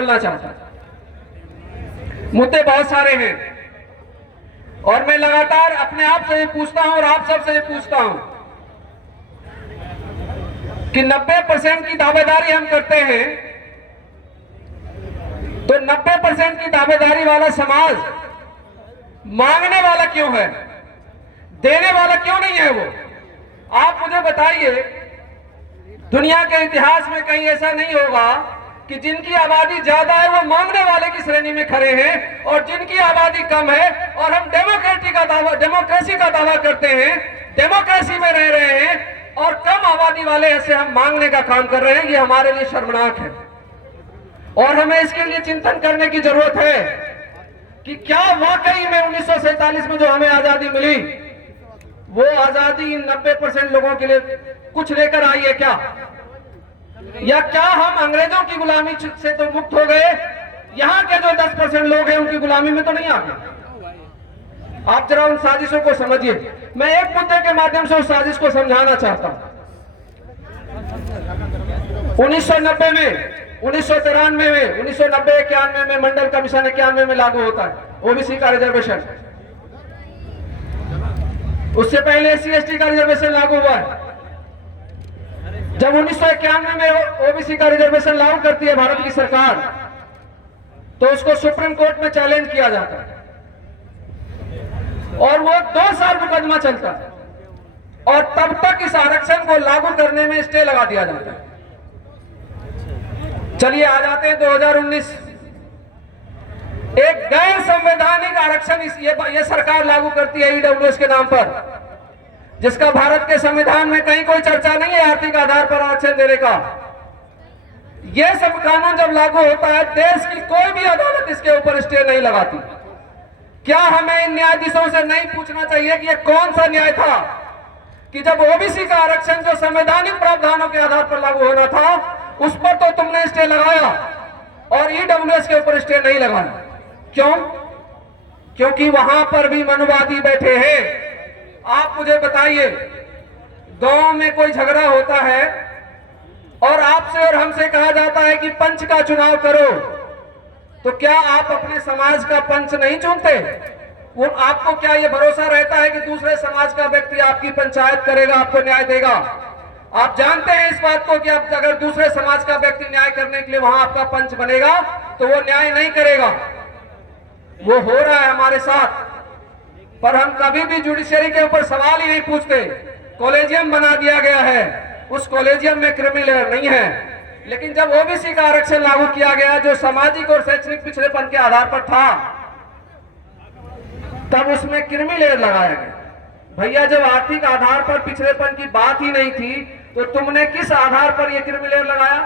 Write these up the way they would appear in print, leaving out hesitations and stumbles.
बोलना चाहता। मुद्दे बहुत सारे हैं और मैं लगातार अपने आप से ये पूछता हूं और आप सबसे ये पूछता हूं कि 90% की दावेदारी हम करते हैं, तो 90% की दावेदारी वाला समाज मांगने वाला क्यों है, देने वाला क्यों नहीं है? वो आप मुझे बताइए, दुनिया के इतिहास में कहीं ऐसा नहीं होगा कि जिनकी आबादी ज्यादा है वो मांगने वाले की श्रेणी में खड़े हैं और जिनकी आबादी कम है और हम डेमोक्रेसी का दावा करते हैं, डेमोक्रेसी में रह रहे हैं और कम आबादी वाले ऐसे हम मांगने का काम कर रहे हैं। ये हमारे लिए शर्मनाक है और हमें इसके लिए चिंतन करने की जरूरत है कि क्या वाकई में 1947 में जो हमें आजादी मिली वो आजादी इन 90% लोगों के लिए कुछ लेकर आई है क्या? या क्या हम अंग्रेजों की गुलामी से तो मुक्त हो गए, यहां के जो 10% लोग हैं उनकी गुलामी में तो नहीं आ गए? आप जरा उन साजिशों को समझिए। मैं एक मुद्दे के माध्यम से उस साजिश को समझाना चाहता हूं। 1990 में, 1993 में, 1990 91 में मंडल कमीशन 91 में लागू होता है ओबीसी का रिजर्वेशन। उससे पहले एससी एसटी का रिजर्वेशन लागू हुआ है। जब 1991 में ओबीसी का रिजर्वेशन लागू करती है भारत की सरकार, तो उसको सुप्रीम कोर्ट में चैलेंज किया जाता है और वो 2 साल मुकदमा चलता है और तब तक इस आरक्षण को लागू करने में स्टे लगा दिया जाता है। चलिए आ जाते हैं 2019। एक गैर संवैधानिक आरक्षण ये सरकार लागू करती है ईडब्ल्यूएस के नाम पर, जिसका भारत के संविधान में कहीं कोई चर्चा नहीं है आर्थिक आधार पर आरक्षण देने का। यह सब कानून जब लागू होता है, देश की कोई भी अदालत इसके ऊपर स्टे नहीं लगाती। क्या हमें इन न्यायाधीशों से नहीं पूछना चाहिए कि यह कौन सा न्याय था कि जब ओबीसी का आरक्षण जो संवैधानिक प्रावधानों के आधार पर लागू होना था, उस पर तो तुमने स्टे लगाया और ईडब्ल्यूएस के ऊपर स्टे नहीं लगाया? क्यों? क्योंकि वहां पर भी मनुवादी बैठे हैं। आप मुझे बताइए, गांव में कोई झगड़ा होता है और आपसे और हमसे कहा जाता है कि पंच का चुनाव करो, तो क्या आप अपने समाज का पंच नहीं चुनते? वो आपको क्या ये भरोसा रहता है कि दूसरे समाज का व्यक्ति आपकी पंचायत करेगा, आपको न्याय देगा? आप जानते हैं इस बात को कि आप अगर दूसरे समाज का व्यक्ति न्याय करने के लिए वहां आपका पंच बनेगा तो वो न्याय नहीं करेगा। वो हो रहा है हमारे साथ, पर हम कभी भी जुडिशरी के ऊपर सवाल ही नहीं पूछते। कॉलेजियम बना दिया गया है, उस कॉलेजियम में क्रिमी लेयर नहीं है, लेकिन जब ओबीसी का आरक्षण लागू किया गया जो सामाजिक और शैक्षणिक पिछड़ेपन के आधार पर था, तब उसमें क्रिमी लेयर लगाया गया। भैया, जब आर्थिक आधार पर पिछड़ेपन की बात ही नहीं थी तो तुमने किस आधार पर यह क्रिमी लेयर लगाया?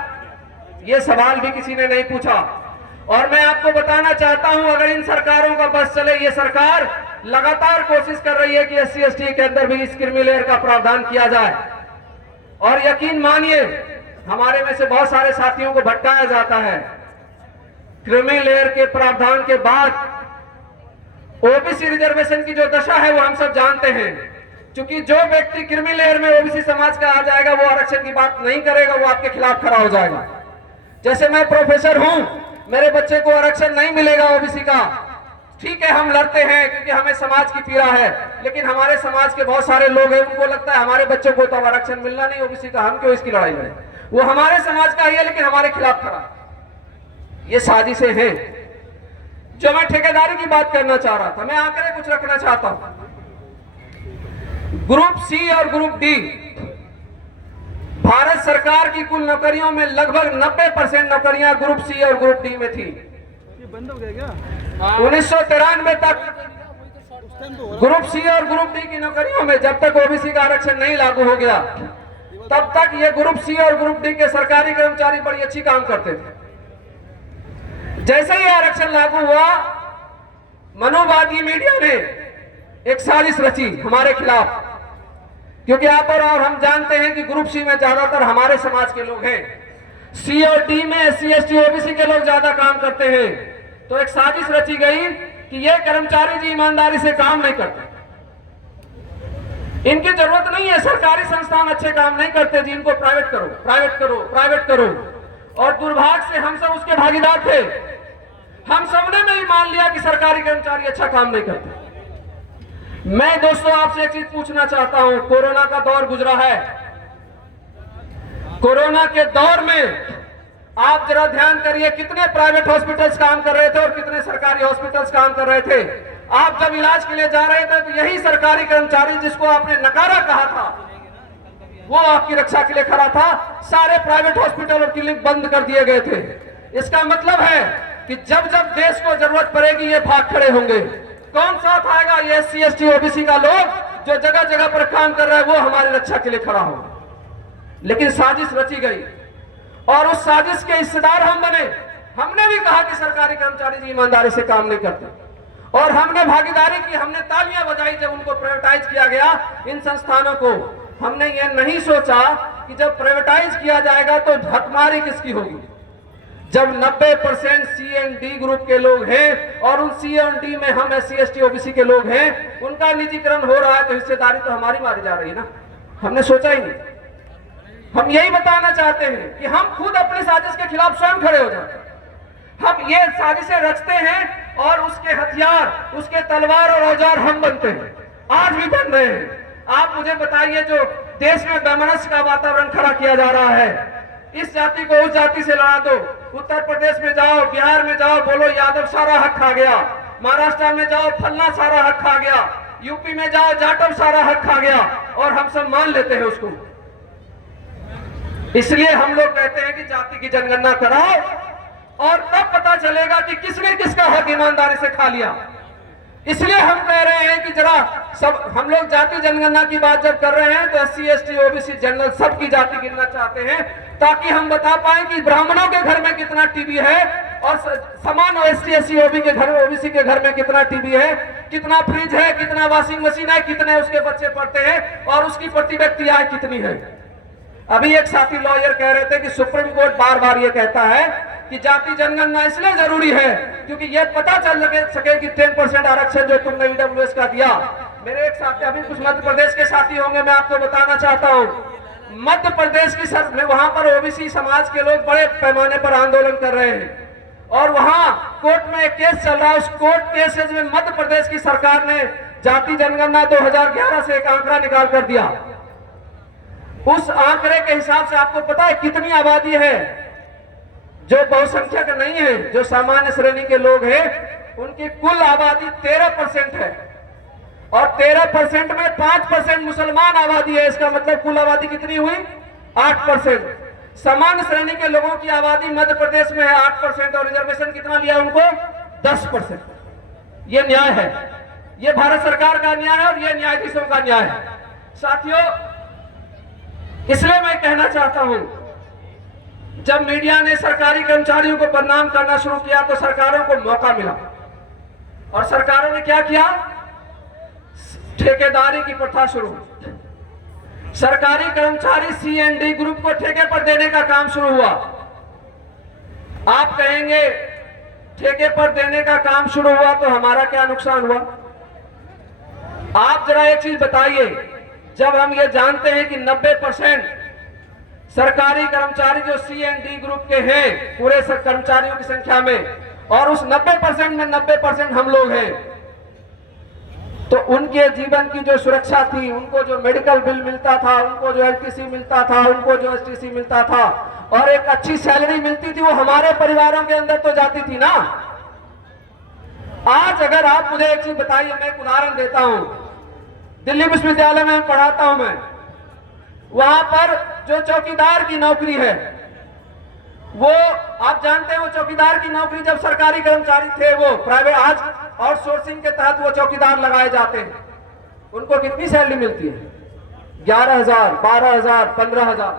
यह सवाल भी किसी ने नहीं पूछा। और मैं आपको बताना चाहता हूं, अगर इन सरकारों का बस चले, ये सरकार लगातार कोशिश कर रही है कि एससी एसटी के अंदर भी इस क्रिमी लेयर का प्रावधान किया जाए। और यकीन मानिए, हमारे में से बहुत सारे साथियों को भटकाया जाता है। क्रिमी लेयर के प्रावधान के बाद ओबीसी रिजर्वेशन की जो दशा है वो हम सब जानते हैं। क्योंकि जो व्यक्ति क्रिमी लेयर में ओबीसी समाज का आ जाएगा वो आरक्षण की बात नहीं करेगा, वो आपके खिलाफ खड़ा हो जाएगा। जैसे मैं प्रोफेसर हूं, मेरे बच्चे को आरक्षण नहीं मिलेगा ओबीसी का, ठीक है, हम लड़ते हैं क्योंकि हमें समाज की पीड़ा है, लेकिन हमारे समाज के बहुत सारे लोग हैं, उनको लगता है हमारे बच्चों को तो आरक्षण मिलना नहीं ओबीसी का, हम क्यों इसकी लड़ाई लड़ें? वो हमारे समाज का ही है लेकिन हमारे खिलाफ खड़ा। ये साजिशें हैं। जो मैं ठेकेदारी की बात करना चाह रहा था, मैं आंकड़े कुछ रखना चाहता हूं। ग्रुप सी और ग्रुप डी, भारत सरकार की कुल नौकरियों में लगभग 90% नौकरियां ग्रुप सी और ग्रुप डी में थी। ये बंद हो गया क्या? 1993 तक ग्रुप सी और ग्रुप डी की नौकरियों में, जब तक ओबीसी का आरक्षण नहीं लागू हो गया, तब तक ये ग्रुप सी और ग्रुप डी के सरकारी कर्मचारी बड़ी अच्छी काम करते थे। जैसे ही आरक्षण लागू हुआ, मनोवादी मीडिया ने एक साजिश रची हमारे खिलाफ, क्योंकि आप और हम जानते हैं कि ग्रुप सी में ज्यादातर हमारे समाज के लोग हैं, सी और डी में एससी एसटी ओबीसी के लोग ज्यादा काम करते हैं। तो एक साजिश रची गई कि ये कर्मचारी जी ईमानदारी से काम नहीं करते, इनकी जरूरत नहीं है, सरकारी संस्थान अच्छे काम नहीं करते जी, इनको प्राइवेट करो, प्राइवेट करो, प्राइवेट करो। और दुर्भाग्य से हम सब उसके भागीदार थे। हम सबने में ही मान लिया कि सरकारी कर्मचारी अच्छा काम नहीं करते। मैं दोस्तों आपसे एक चीज पूछना चाहता हूं, कोरोना का दौर गुजरा है। कोरोना के दौर में आप जरा ध्यान करिए, कितने प्राइवेट हॉस्पिटल्स काम कर रहे थे और कितने सरकारी हॉस्पिटल्स काम कर रहे थे। आप जब इलाज के लिए जा रहे थे तो यही सरकारी कर्मचारी जिसको आपने नकारा कहा था, वो आपकी रक्षा के लिए खड़ा था। सारे प्राइवेट हॉस्पिटल और क्लिनिक बंद कर दिए गए थे। इसका मतलब है कि जब जब देश को जरूरत पड़ेगी ये भाग खड़े होंगे। कौन साथ आएगा? ये SC ST OBC का लोग जो जगह जगह पर काम कर रहा है वो हमारी रक्षा के लिए खड़ा होगा। लेकिन साजिश रची गई और उस साजिश के हिस्सेदार हम बने। हमने भी कहा कि सरकारी कर्मचारी जी ईमानदारी से काम नहीं करते और हमने भागीदारी की, हमने तालियां बजाई जब उनको प्राइवेटाइज किया गया इन संस्थानों को। हमने ये नहीं सोचा कि जब प्राइवेटाइज किया जाएगा तो हकमारी किसकी होगी। जब 90% C&D ग्रुप के लोग हैं और उन C&D में हम SC ST OBC के लोग हैं, उनका निजीकरण हो रहा है तो हिस्सेदारी तो हमारी मारी जा रही है ना। हमने सोचा ही नहीं। हम यही बताना चाहते हैं कि हम खुद अपनी साजिश के खिलाफ स्वयं खड़े हो जाते हैं। हम ये साजिशें रचते हैं और उसके हथियार, उसके तलवार और औजार हम बनते हैं, आज भी बन रहे हैं। आप मुझे बताइए, जो देश में वैमनस्य का वातावरण खड़ा किया जा रहा है, इस जाति को उस जाति से लड़ा दो। उत्तर प्रदेश में जाओ, बिहार में जाओ, बोलो यादव सारा हक खा गया। महाराष्ट्र में जाओ, फलना सारा हक खा गया। यूपी में जाओ, जाटव सारा हक खा गया। और हम सब मान लेते हैं उसको। इसलिए हम लोग कहते हैं कि जाति की जनगणना कराओ और तब पता चलेगा कि किसने किसका हक ईमानदारी से खा लिया। इसलिए हम कह रहे हैं कि जरा सब हम लोग जाति जनगणना की बात जब कर रहे हैं तो SC ST OBC जनरल सबकी जाति गिनना चाहते हैं, ताकि हम बता पाए कि ब्राह्मणों के घर में कितना टीबी है और समान SC ST OBC के घर में कितना टीबी है, कितना फ्रिज है, कितना वॉशिंग मशीन है, कितने उसके बच्चे पढ़ते हैं और उसकी प्रति व्यक्ति आय कितनी है। अभी एक साथी लॉयर कह रहे थे कि सुप्रीम कोर्ट बार बार ये कहता है कि जाति जनगणना इसलिए जरूरी है क्योंकि ये पता चल सके कि 10% आरक्षण जो तुमने EWS का दिया। मेरे एक साथी, अभी कुछ मध्य प्रदेश के साथी होंगे, मैं आपको बताना चाहता हूँ, मध्य प्रदेश की वहां पर OBC समाज के लोग बड़े पैमाने पर आंदोलन कर रहे हैं और वहां कोर्ट में एक केस चल रहा है। उस कोर्ट केसेज में मध्य प्रदेश की सरकार ने जाति जनगणना 2011 से एक आंकड़ा निकाल कर दिया। उस आंकड़े के हिसाब से आपको पता है कितनी आबादी है जो बहुसंख्यक नहीं है, जो सामान्य श्रेणी के लोग हैं, उनकी कुल आबादी 13% है और 13% में 5% मुसलमान आबादी है। इसका मतलब कुल आबादी कितनी हुई? 8%। सामान्य श्रेणी के लोगों की आबादी मध्य प्रदेश में है 8% और रिजर्वेशन कितना लिया उनको? 10%। ये न्याय है, ये भारत सरकार का न्याय है और ये न्यायाधीशों का न्याय है। साथियों, इसलिए मैं कहना चाहता हूं, जब मीडिया ने सरकारी कर्मचारियों को बदनाम करना शुरू किया तो सरकारों को मौका मिला और सरकारों ने क्या किया? ठेकेदारी की प्रथा शुरू। सरकारी कर्मचारी C&D ग्रुप को ठेके पर देने का काम शुरू हुआ। आप कहेंगे ठेके पर देने का काम शुरू हुआ तो हमारा क्या नुकसान हुआ? आप जरा एक चीज बताइए, जब हम ये जानते हैं कि 90% सरकारी कर्मचारी जो C&D ग्रुप के हैं पूरे कर्मचारियों की संख्या में, और उस 90% में 90% हम लोग हैं, तो उनके जीवन की जो सुरक्षा थी, उनको जो मेडिकल बिल मिलता था, उनको जो LTC मिलता था, उनको जो STC मिलता था और एक अच्छी सैलरी मिलती थी, वो हमारे परिवारों के अंदर तो जाती थी ना। आज अगर आप मुझे एक चीज बताइए, मैं एक उदाहरण देता हूं। दिल्ली विश्वविद्यालय में पढ़ाता हूं मैं, वहां पर जो चौकीदार की नौकरी है, वो आप जानते हैं, वो चौकीदार की नौकरी जब सरकारी कर्मचारी थे वो प्राइवेट, आज आउटसोर्सिंग के तहत वो चौकीदार लगाए जाते हैं। उनको कितनी सैलरी मिलती है? 11,000, 12,000, 15,000।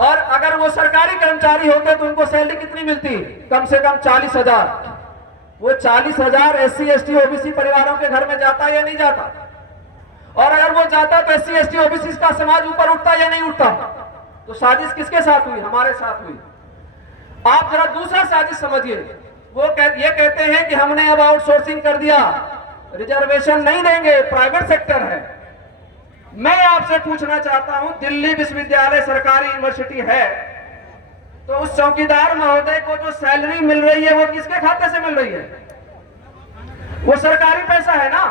और अगर वो सरकारी कर्मचारी होते तो उनको सैलरी कितनी मिलती? कम से कम 40,000। वो 40,000 SC ST OBC परिवारों के घर में जाता या नहीं जाता? और अगर वो जाता तो SC ST OBC का समाज ऊपर उठता या नहीं उठता? तो साजिश किसके साथ हुई? हमारे साथ हुई। आप जरा दूसरा साजिश समझिए। वो ये कहते हैं कि हमने अब आउटसोर्सिंग कर दिया, रिजर्वेशन नहीं देंगे, प्राइवेट सेक्टर है। मैं आपसे पूछना चाहता हूं, दिल्ली विश्वविद्यालय सरकारी यूनिवर्सिटी है, तो उस चौकीदार महोदय को जो सैलरी मिल रही है वो किसके खाते से मिल रही है? वो सरकारी पैसा है ना।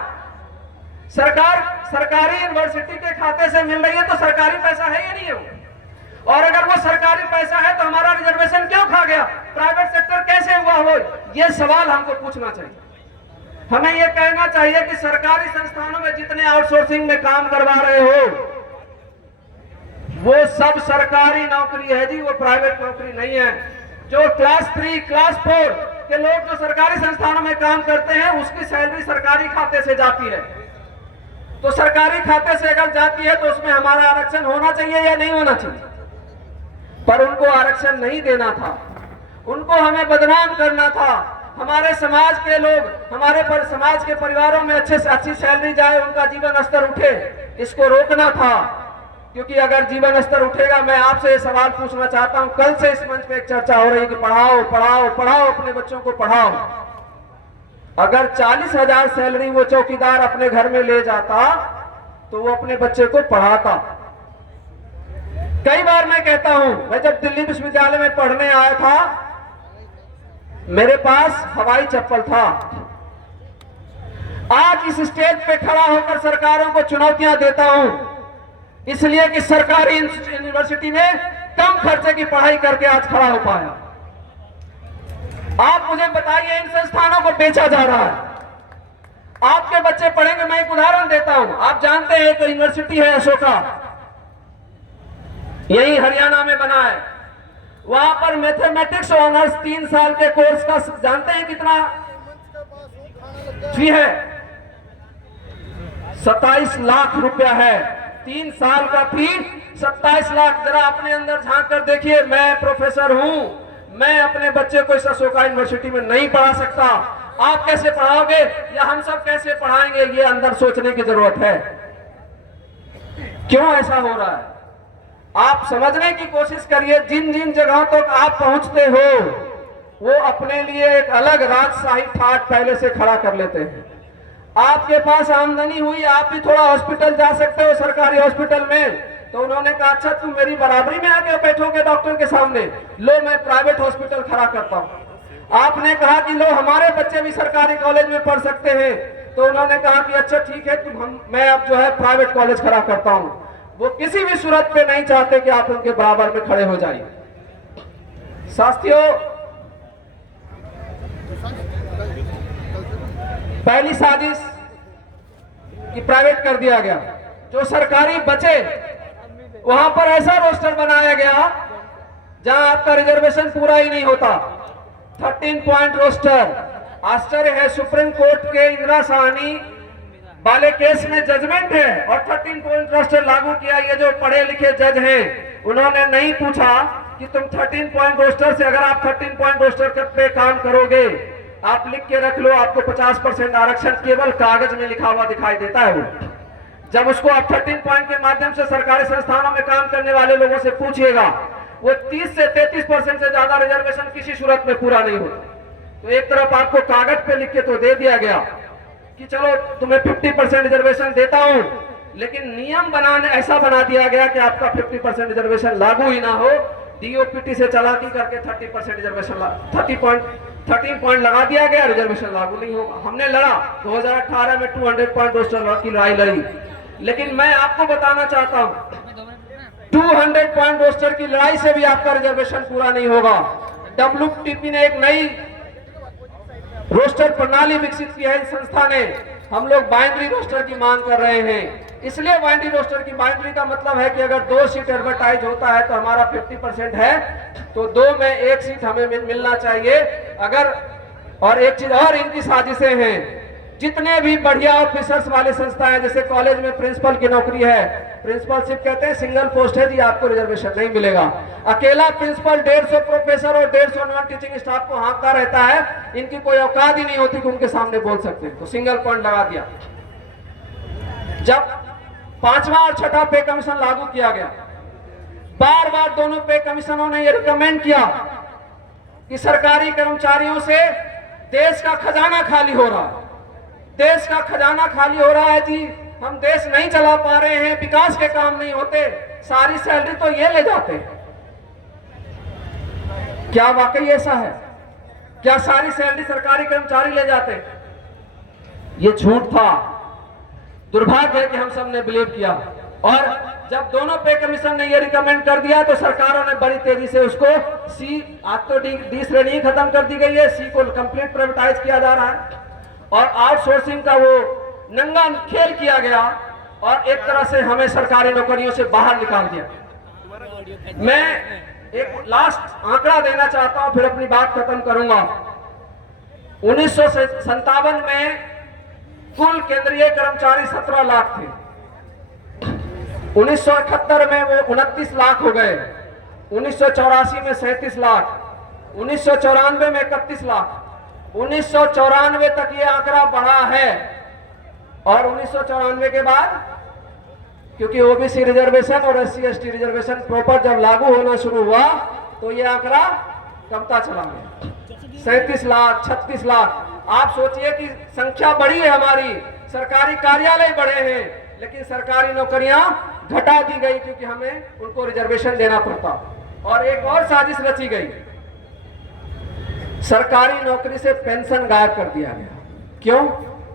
सरकारी यूनिवर्सिटी के खाते से मिल रही है तो सरकारी पैसा है या नहीं है वो? और अगर वो सरकारी पैसा है तो हमारा रिजर्वेशन क्यों खा गया? प्राइवेट सेक्टर कैसे हुआ हो? ये सवाल हमको पूछना चाहिए। हमें ये कहना चाहिए कि सरकारी संस्थानों में जितने आउटसोर्सिंग में काम करवा रहे हो वो सब सरकारी नौकरी है जी, वो प्राइवेट नौकरी नहीं है। जो क्लास 3 क्लास 4 के लोग जो सरकारी संस्थानों में काम करते हैं उसकी सैलरी सरकारी खाते से जाती है। तो सरकारी खाते से अगर जाती है तो उसमें हमारा आरक्षण होना चाहिए या नहीं होना चाहिए? पर उनको आरक्षण नहीं देना था, उनको हमें बदनाम करना था। हमारे समाज के लोग, हमारे समाज के परिवारों में अच्छे से अच्छी सैलरी जाए, उनका जीवन स्तर उठे, इसको रोकना था। क्योंकि अगर जीवन स्तर उठेगा, मैं आपसे ये सवाल पूछना चाहता हूं, कल से इस मंच पे एक चर्चा हो रही है कि पढ़ाओ पढ़ाओ पढ़ाओ, अपने बच्चों को पढ़ाओ। अगर 40,000 सैलरी वो चौकीदार अपने घर में ले जाता तो वो अपने बच्चे को पढ़ाता। कई बार मैं कहता हूं, मैं जब दिल्ली विश्वविद्यालय में पढ़ने आया था मेरे पास हवाई चप्पल था। आज इस स्टेज पे खड़ा होकर सरकारों को चुनौतियां देता हूं इसलिए कि सरकारी यूनिवर्सिटी में कम खर्चे की पढ़ाई करके आज खड़ा हो पाया। आप मुझे बताइए, इन संस्थानों को बेचा जा रहा है, आपके बच्चे पढ़ेंगे। मैं एक उदाहरण देता हूं, आप जानते हैं एक यूनिवर्सिटी है अशोका, यही हरियाणा में बना है। वहां पर मैथमेटिक्स ऑनर्स 3 साल के कोर्स का जानते हैं कितना फी है? 27 लाख रुपया है। 3 साल का फी 27 लाख। जरा अपने अंदर झांक कर देखिए, मैं प्रोफेसर हूं, मैं अपने बच्चे को इस अशोका यूनिवर्सिटी में नहीं पढ़ा सकता, आप कैसे पढ़ाओगे या हम सब कैसे पढ़ाएंगे? ये अंदर सोचने की जरूरत है। क्यों ऐसा हो रहा है? आप समझने की कोशिश करिए। जिन जिन जगहों तक आप पहुंचते हो वो अपने लिए एक अलग राजशाही ठाट पहले से खड़ा कर लेते हैं। आपके पास आमदनी हुई, आप भी थोड़ा हॉस्पिटल जा सकते हो, सरकारी हॉस्पिटल में, तो उन्होंने कहा अच्छा तुम मेरी बराबरी में आके बैठोगे डॉक्टर के सामने, लो मैं प्राइवेट हॉस्पिटल खड़ा करता हूं। आपने कहा कि लो हमारे बच्चे भी सरकारी कॉलेज में पढ़ सकते हैं, तो उन्होंने कहा कि अच्छा ठीक है मैं अब जो है प्राइवेट कॉलेज खड़ा करता हूं। वो किसी भी सूरत पे नहीं चाहते कि आप उनके बराबर में खड़े हो जाइए। साथियों, पहली साजिश कि प्राइवेट कर दिया गया, जो सरकारी बचे वहां पर ऐसा रोस्टर बनाया गया जहां आपका रिजर्वेशन पूरा ही नहीं होता। 13 पॉइंट रोस्टर। आश्चर्य है, सुप्रीम कोर्ट के इंदिरा साहनी वाले केस में जजमेंट है और 13 पॉइंट रोस्टर लागू किया। ये जो पढ़े लिखे जज हैं उन्होंने नहीं पूछा कि तुम 13 पॉइंट रोस्टर से, अगर आप 13 पॉइंट रोस्टर पे काम करोगे, आप लिख के रख लो आपको 50% आरक्षण केवल कागज में लिखा हुआ दिखाई देता है। वो जब उसको आप 13 पॉइंट के माध्यम से सरकारी संस्थानों में काम करने वाले लोगों से पूछिएगा, वो 30 से 33% से ज्यादा रिजर्वेशन किसी सूरत में पूरा नहीं होता। तो एक तरफ आपको कागज पे लिख के तो दे दिया गया कि चलो तुम्हें 50% रिजर्वेशन देता हूं, लेकिन नियम बनाने ऐसा बना दिया गया कि आपका 50% रिजर्वेशन लागू ही ना हो। डीओपीटी से चालाकी करके 30% रिजर्वेशन 13 पॉइंट लगा दिया गया, रिजर्वेशन लागू नहीं होगा। हमने लड़ा 2018 में 200 पॉइंट रोस्टर की लड़ाई लड़ी, लेकिन मैं आपको बताना चाहता हूं 200 पॉइंट रोस्टर की लड़ाई से भी आपका रिजर्वेशन पूरा नहीं होगा। डब्ल्यूटीपी ने एक नई रोस्टर प्रणाली विकसित की है इस संस्था ने। हम लोग बाइनरी रोस्टर की मांग कर रहे हैं। इसलिए बाइनरी रोस्टर की, बाइनरी का मतलब है कि अगर 2 सीट एडवर्टाइज होता है तो हमारा 50% है, तो 2 में 1 सीट हमें मिलना चाहिए। अगर और एक चीज और इनकी साजिशें हैं, जितने भी बढ़िया ऑफिसर्स वाले संस्थाएं, जैसे कॉलेज में प्रिंसिपल की नौकरी है, प्रिंसिपलशिप कहते हैं सिंगल पोस्ट है जी, आपको रिजर्वेशन नहीं मिलेगा। अकेला प्रिंसिपल 150 प्रोफेसर और 150 नॉन टीचिंग स्टाफ को हाँकता रहता है, इनकी कोई औकात ही नहीं होती कि उनके सामने बोल सकते हैं, तो सिंगल पॉइंट लगा दिया। जब 5वां और 6ठा पे कमीशन लागू किया गया, बार बार दोनों पे कमीशनों ने यह रिकमेंड किया कि सरकारी कर्मचारियों से देश का खजाना खाली हो रहा है, देश का खजाना खाली हो रहा है जी, हम देश नहीं चला पा रहे हैं, विकास के काम नहीं होते, सारी सैलरी तो ये ले जाते हैं। क्या वाकई ऐसा है? क्या सारी सैलरी सरकारी कर्मचारी ले जाते? ये झूठ था। दुर्भाग्य है कि हम सब ने बिलीव किया, और जब दोनों पे कमीशन ने ये रिकमेंड कर दिया तो सरकारों ने बड़ी तेजी से उसको सी, आज तो डी श्रेणी खत्म कर दी गई है, सी को कंप्लीट प्राइवेटाइज किया जा रहा है और आउटसोर्सिंग का वो नंगा खेल किया गया और एक तरह से हमें सरकारी नौकरियों से बाहर निकाल दिया। मैं एक लास्ट आंकड़ा देना चाहता हूं, फिर अपनी बात खत्म करूंगा। 1957 में कुल केंद्रीय कर्मचारी 17 लाख थे। 1971 में वो 29 लाख हो गए, 1984 में 37 लाख, 1994 में 31 लाख, 1994 तक ये आंकड़ा बढ़ा है। और 1994 के बाद क्योंकि ओबीसी रिजर्वेशन और SC/ST रिजर्वेशन प्रॉपर जब लागू होना शुरू हुआ तो ये आंकड़ा कमता चला गया, 37 लाख, 36 लाख। आप सोचिए कि संख्या बढ़ी है हमारी, सरकारी कार्यालय बढ़े हैं, लेकिन सरकारी नौकरियां घटा दी गई क्योंकि हमें उनको रिजर्वेशन देना पड़ता। और एक और साजिश रची गई, सरकारी नौकरी से पेंशन गायब कर दिया गया। क्यों?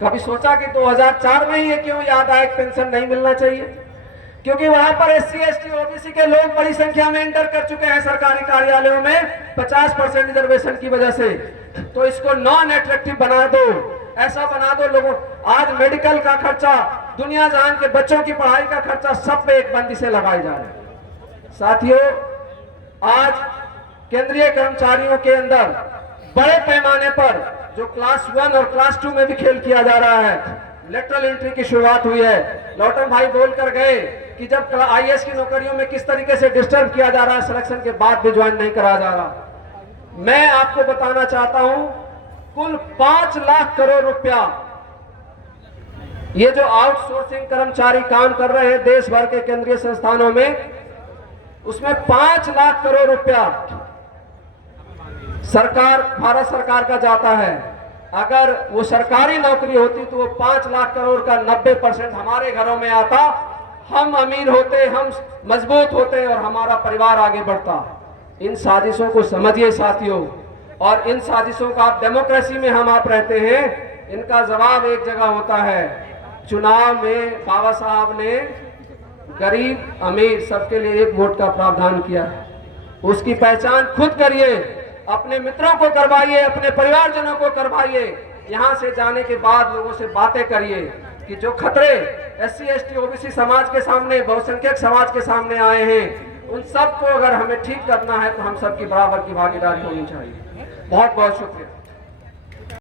कभी सोचा कि 2004 में ही ये क्यों याद आया पेंशन नहीं मिलना चाहिए? क्योंकि वहां पर SC/ST OBC के लोग बड़ी संख्या में एंटर कर चुके हैं सरकारी कार्यालयों में 50% रिजर्वेशन की वजह से। तो इसको नॉन एट्रैक्टिव बना दो, ऐसा बना दो लोगों। आज मेडिकल का खर्चा, दुनिया जहान के बच्चों की पढ़ाई का खर्चा सब पे एक बंदी से लगाई जा रही है। साथियों, आज केंद्रीय कर्मचारियों के अंदर बड़े पैमाने पर जो क्लास 1 और क्लास 2 में भी खेल किया जा रहा है, लेटरल एंट्री की शुरुआत हुई है। लौटन भाई बोल कर गए कि जब IAS की नौकरियों में किस तरीके से डिस्टर्ब किया जा रहा है, सिलेक्शन के बाद भी ज्वाइन नहीं करा जा रहा। मैं आपको बताना चाहता हूं, कुल 5 लाख करोड़ रुपया ये जो आउटसोर्सिंग कर्मचारी काम कर रहे हैं देश भर के केंद्रीय संस्थानों में, उसमें 5 लाख करोड़ रुपया सरकार, भारत सरकार का जाता है। अगर वो सरकारी नौकरी होती तो वो 5 लाख करोड़ का 90% हमारे घरों में आता, हम अमीर होते, हम मजबूत होते और हमारा परिवार आगे बढ़ता। इन साजिशों को समझिए साथियों, और इन साजिशों का आप डेमोक्रेसी में हम आप रहते हैं, इनका जवाब एक जगह होता है। चुनाव में बाबा साहब ने गरीब अमीर सबके लिए एक वोट का प्रावधान किया है, उसकी पहचान खुद करिए, अपने मित्रों को करवाइए, अपने परिवारजनों को करवाइए। यहां से जाने के बाद लोगों से बातें करिए कि जो खतरे SC/ST OBC समाज के सामने, बहुसंख्यक समाज के सामने आए हैं, उन सब को अगर हमें ठीक करना है तो हम सबकी बराबर की भागीदारी होनी चाहिए। बहुत बहुत शुक्रिया।